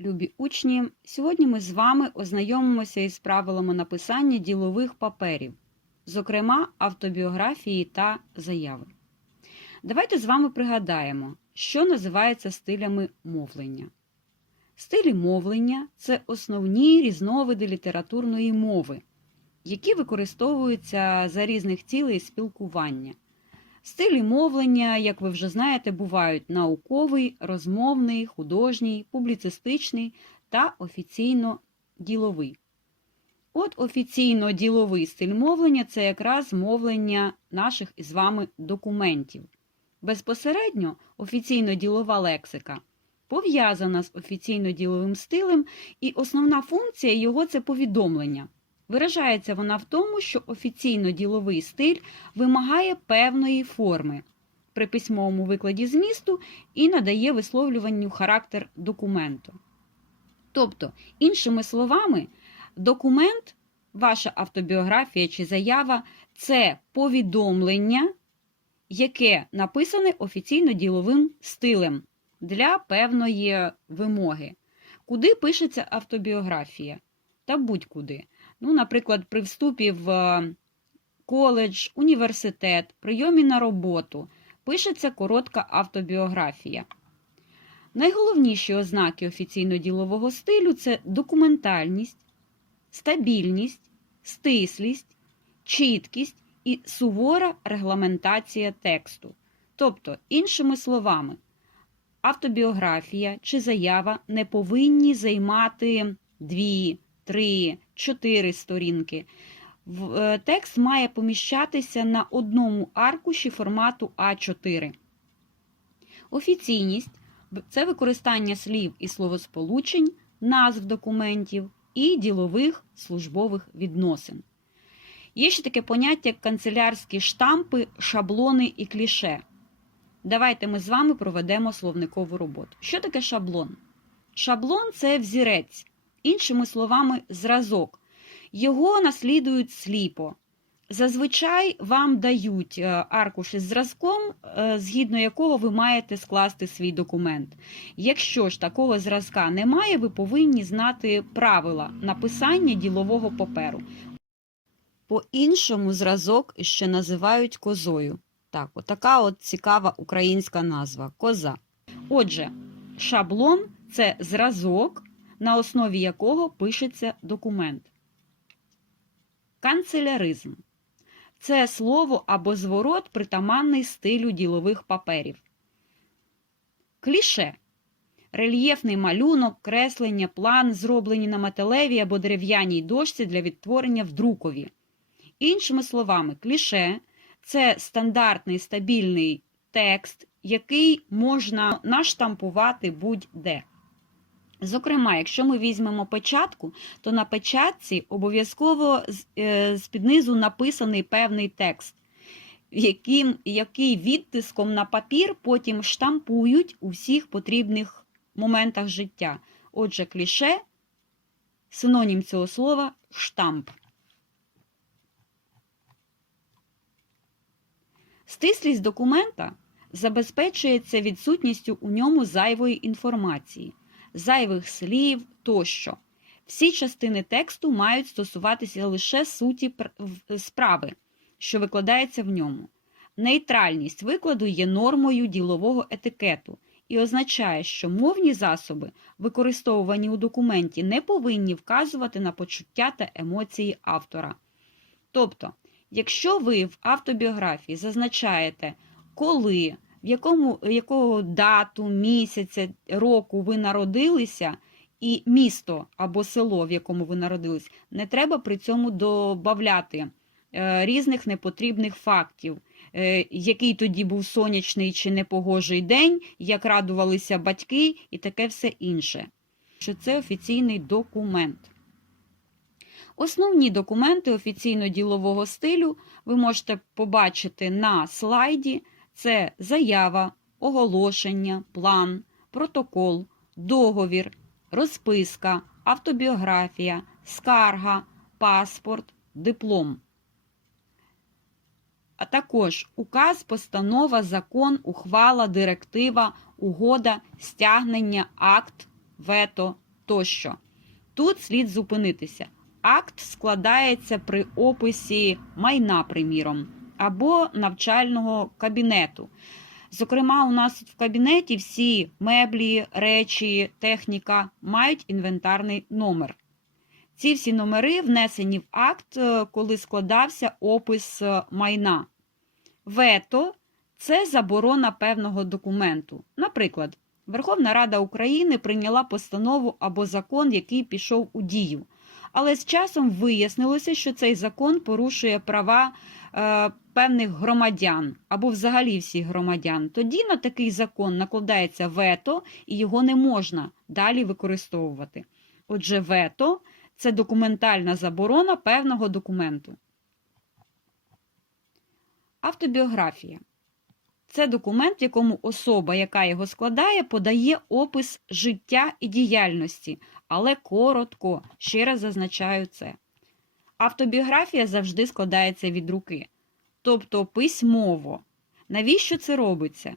Любі учні, сьогодні ми з вами ознайомимося із правилами написання ділових паперів, зокрема автобіографії та заяви. Давайте з вами пригадаємо, що називається стилями мовлення. Стилі мовлення це основні різновиди літературної мови, які використовуються за різних цілей спілкування. Стилі мовлення, як ви вже знаєте, бувають науковий, розмовний, художній, публіцистичний та офіційно-діловий. От офіційно-діловий стиль мовлення це якраз мовлення наших із вами документів. Безпосередньо офіційно-ділова лексика пов'язана з офіційно-діловим стилем, і основна функція його це повідомлення. Виражається вона в тому, що офіційно-діловий стиль вимагає певної форми при письмовому викладі змісту і надає висловлюванню характер документу. Тобто, іншими словами, документ, ваша автобіографія чи заява це повідомлення, яке написане офіційно-діловим стилем для певної вимоги. Куди пишеться автобіографія? Та будь-куди. Ну, наприклад, при вступі в е, коледж, університет, прийомі на роботу пишеться коротка автобіографія. Найголовніші ознаки офіційно-ділового стилю це документальність, стабільність, стислість, чіткість і сувора регламентація тексту. Тобто, іншими словами, автобіографія чи заява не повинні займати дві, три, чотири сторінки. Е, Текст має поміщатися на одному аркуші формату А4. Офіційність – це використання слів і словосполучень, назв документів і ділових службових відносин. Є ще таке поняття як канцелярські штампи, шаблони і кліше. Давайте ми з вами проведемо словникову роботу. Що таке шаблон? Шаблон це взірець, іншими словами, зразок. Його наслідують сліпо. Зазвичай вам дають е, аркуш із зразком, е, згідно якого ви маєте скласти свій документ. Якщо ж такого зразка немає, ви повинні знати правила написання ділового паперу. По-іншому зразок ще називають козою. Так, отака от цікава українська назва коза. Отже, шаблон це зразок, на основі якого пишеться документ. Канцеляризм це слово або зворот, притаманний стилю ділових паперів. Кліше рельєфний малюнок, креслення, план, зроблені на металевій або дерев'яній дошці для відтворення в друкові. Іншими словами, кліше це стандартний стабільний текст, який можна наштампувати будь-де. Зокрема, якщо ми візьмемо печатку, то на печатці обов'язково з- е, з-під низу написаний певний текст, яким, який відтиском на папір потім штампують у всіх потрібних моментах життя. Отже, кліше синонім цього слова штамп. Стислість документа забезпечується відсутністю у ньому зайвої інформації, зайвих слів тощо. Всі частини тексту мають стосуватися лише суті пр- справи, що викладається в ньому. Нейтральність викладу є нормою ділового етикету і означає, що мовні засоби, використовувані у документі, не повинні вказувати на почуття та емоції автора. Тобто, Якщо ви в автобіографії зазначаєте, коли, в якому якого дату, місяця, року ви народилися, і місто або село, в якому ви народились, не треба при цьому додати різних непотрібних фактів, е, який тоді був сонячний чи непогожий день, як радувалися батьки і таке все інше. Що це офіційний документ. Основні документи офіційно-ділового стилю ви можете побачити на слайді. Це заява, оголошення, план, протокол, договір, розписка, автобіографія, скарга, паспорт, диплом. А також указ, постанова, закон, ухвала, директива, угода, стягнення, акт, вето тощо. Тут слід зупинитися. Акт складається при описі майна, приміром, або навчального кабінету. Зокрема, у нас в кабінеті всі меблі, речі, техніка мають інвентарний номер. Ці всі номери внесені в акт, е, коли складався опис е, майна. Вето це заборона певного документу. Наприклад, Верховна Рада України прийняла постанову або закон, який пішов у дію. Але з часом вияснилося, що цей закон порушує права певних громадян або взагалі всіх громадян. Тоді на такий закон накладається вето і його не можна далі використовувати. Отже, вето це документальна заборона певного документу. Автобіографія це документ, в якому особа, яка його складає, подає опис життя і діяльності, але коротко, ще раз зазначаю це. Автобіографія завжди складається від руки, тобто письмово. Навіщо це робиться?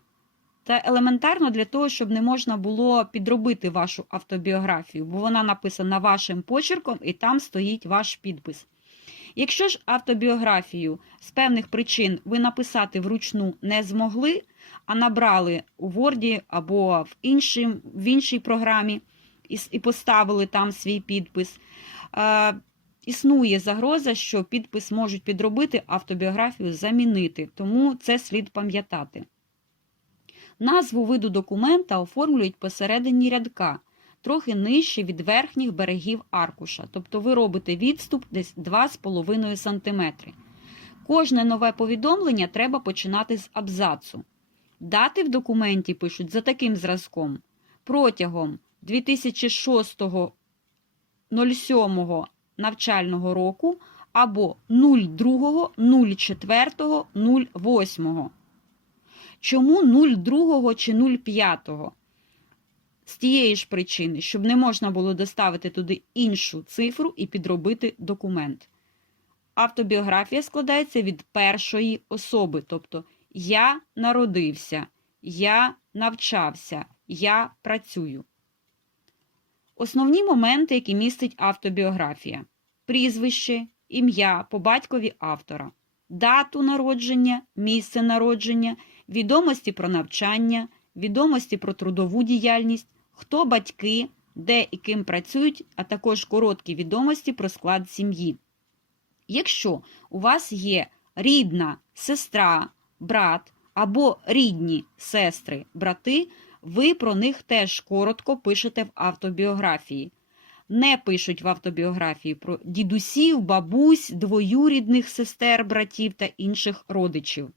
Та елементарно для того, щоб не можна було підробити вашу автобіографію, бо вона написана вашим почерком і там стоїть ваш підпис. Якщо ж автобіографію з певних причин ви написати вручну не змогли, а набрали у Word або в, іншим, в іншій програмі і, поставили там свій підпис, е, існує загроза, що підпис можуть підробити, автобіографію замінити, тому це слід пам'ятати. Назву виду документа оформлюють посередині рядка, трохи нижче від верхніх берегів аркуша, тобто ви робите відступ десь 2,5 см. Кожне нове повідомлення треба починати з абзацу. Дати в документі пишуть за таким зразком. Протягом 2006-07 навчального року або 02.04.08. Чому 02 чи 05? З тієї ж причини, щоб не можна було доставити туди іншу цифру і підробити документ. Автобіографія складається від першої особи, тобто я народився, я навчався, я працюю. Основні моменти, які містить автобіографія: прізвище, ім'я по батькові автора, дату народження, місце народження, відомості про навчання, відомості про трудову діяльність, хто батьки, де і ким працюють, а також короткі відомості про склад сім'ї. Якщо у вас є рідна сестра, брат або рідні сестри, брати, ви про них теж коротко пишете в автобіографії. Не пишуть в автобіографії про дідусів, бабусь, двоюрідних сестер, братів та інших родичів.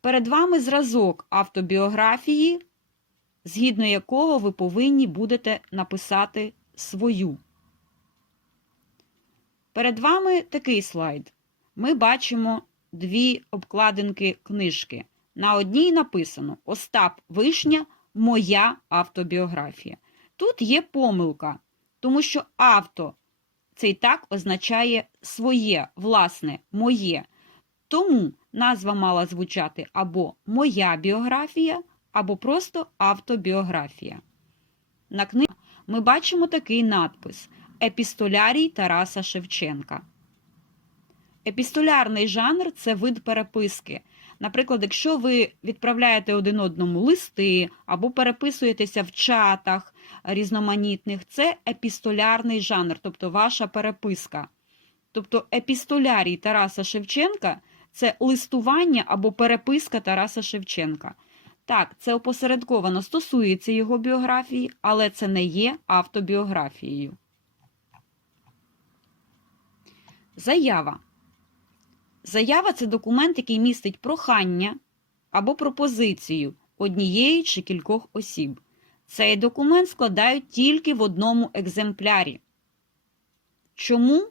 Перед вами зразок автобіографії, згідно якого ви повинні будете написати свою. Перед вами такий слайд. Ми бачимо дві обкладинки книжки. На одній написано Остап Вишня, моя автобіографія. Тут є помилка, тому що авто це і так означає своє, власне, моє. Тому назва мала звучати або Моя біографія, або просто автобіографія. На книзі ми бачимо такий надпис Епістолярій Тараса Шевченка. Епістолярний жанр це вид переписки. Наприклад, якщо ви відправляєте один одному листи або переписуєтеся в чатах різноманітних, це епістолярний жанр, тобто ваша переписка. Тобто епістолярій Тараса Шевченка це листування або переписка Тараса Шевченка. Так, це опосередковано стосується його біографії, але це не є автобіографією. Заява. Заява це документ, який містить прохання або пропозицію однієї чи кількох осіб. Цей документ складають тільки в одному екземплярі. Чому?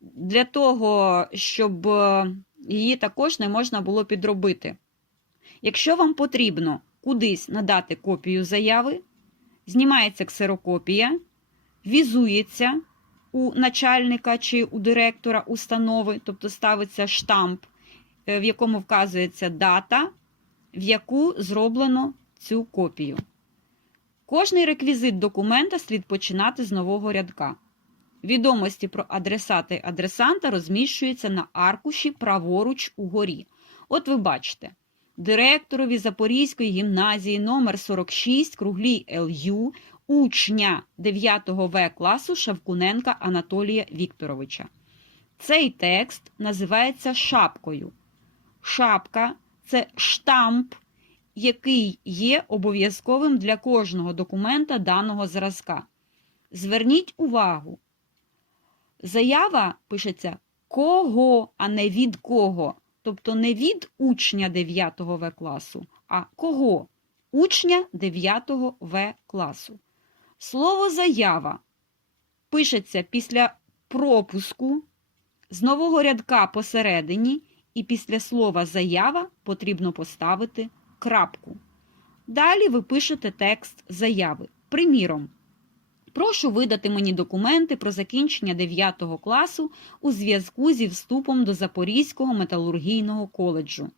Для того, щоб її також не можна було підробити. Якщо вам потрібно кудись надати копію заяви, знімається ксерокопія, візується у начальника чи у директора установи, тобто ставиться штамп, в якому вказується дата, в яку зроблено цю копію. Кожний реквізит документа слід починати з нового рядка. Відомості про адресата і адресанта розміщуються на аркуші праворуч угорі. От ви бачите, директорові Запорізької гімназії номер 46 круглій ЛЮ учня 9 В класу Шавкуненка Анатолія Вікторовича. Цей текст називається шапкою. Шапка це штамп, який є обов'язковим для кожного документа даного зразка. Зверніть увагу, заява пишеться кого, а не від кого. Тобто не від учня 9 В класу, а кого? Учня 9 В класу. Слово заява пишеться після пропуску з нового рядка посередині, і після слова заява потрібно поставити крапку. Далі ви пишете текст заяви. Приміром, прошу видати мені документи про закінчення 9 класу у зв'язку зі вступом до Запорізького металургійного коледжу.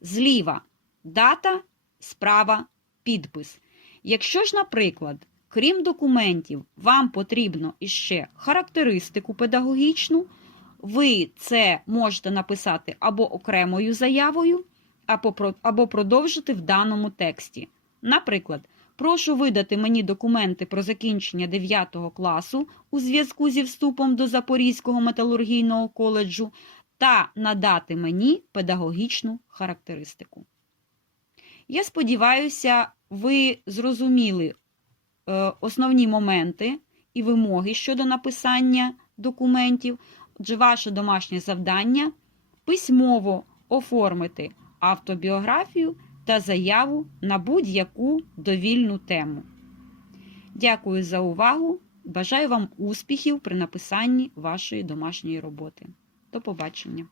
Зліва дата, справа, підпис. Якщо ж, наприклад, крім документів, вам потрібно іще характеристику педагогічну, ви це можете написати або окремою заявою, або продовжити в даному тексті. Наприклад, прошу видати мені документи про закінчення 9 класу у зв'язку зі вступом до Запорізького металургійного коледжу та надати мені педагогічну характеристику. Я сподіваюся, ви зрозуміли основні моменти і вимоги щодо написання документів. Отже, ваше домашнє завдання письмово оформити автобіографію та заяву на будь-яку довільну тему. Дякую за увагу. Бажаю вам успіхів при написанні вашої домашньої роботи. До побачення!